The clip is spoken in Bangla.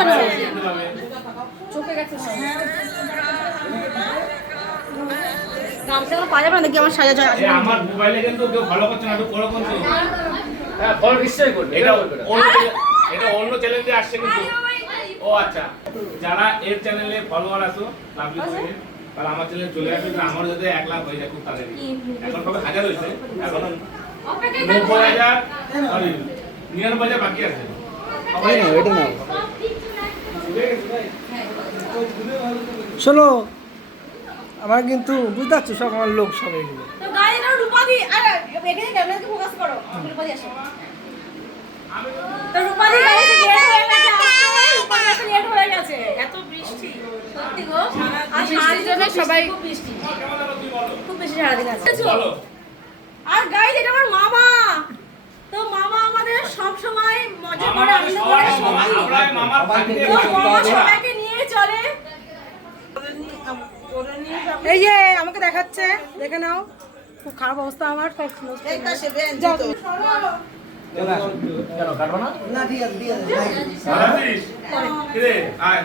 কেন? চোখে গেছে গামছা পাওয়া যাবে না দেখি আমার সাজা যায়। আমার মোবাইলে কিন্তু কেউ ফলো করছে না, একটু ফলো করছে। হ্যাঁ ফলো নিশ্চয়ই করবে। এটা অন্য চ্যানেলে আসছে কিন্তু। ও আচ্ছা, যারা এর চ্যানেলে ফলোয়ার আছো লাভলি বইয়ের, তাহলে আমার চ্যানেলে চলে আসবে। আমার যাতে 1 লাখ হয়ে যায় খুব তাড়াতাড়ি। এখন কবে 1000 হয়েছে, এখন 90,000 সরি 99,000 বাকি আছে। এটা নাও। শোনো, আমার কিন্তু বুঝতে পারছো সব আমার লোক সব এগুলো। তো গাড়ি না রূপাদি আরে এখানে ক্যামেরাকে ফোকাস করো। রূপাদি আসো। তো রূপাদি গাড়ি থেকে লেট হয়ে গেছে। রূপাদি আসলে লেট হয়ে গেছে। এত বৃষ্টি। সত্যি গো। আর বৃষ্টির জন্য সবাই খুব বৃষ্টি। খুব বেশি সারাদিন আছে। বলো। আর গাইজ এটা আমার মামা। তো মামা আমাদের সব সময় মজা করে আনন্দ করে মামার থাকতে তো মামা সবাইকে নিয়ে চলে। এই যে আমাকে দেখাচ্ছে, দেখে নাও। খুব খারাপ অবস্থা আমার। যাও তুমি। কেন কাটবো না? না ঠিক আছে, ঠিক আছে। কিরে আয়